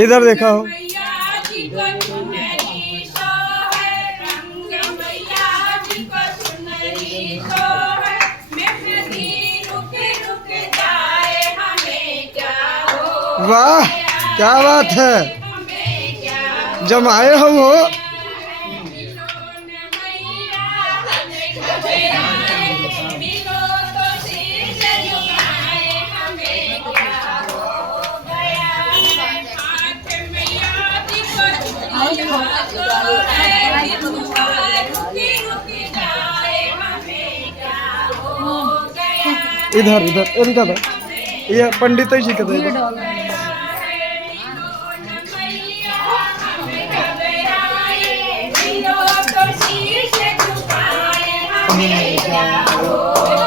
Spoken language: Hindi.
इधर देखा हो। वाह क्या बात है, जमाए हम हो। इधर इधर इनका ये पंडित जी का था।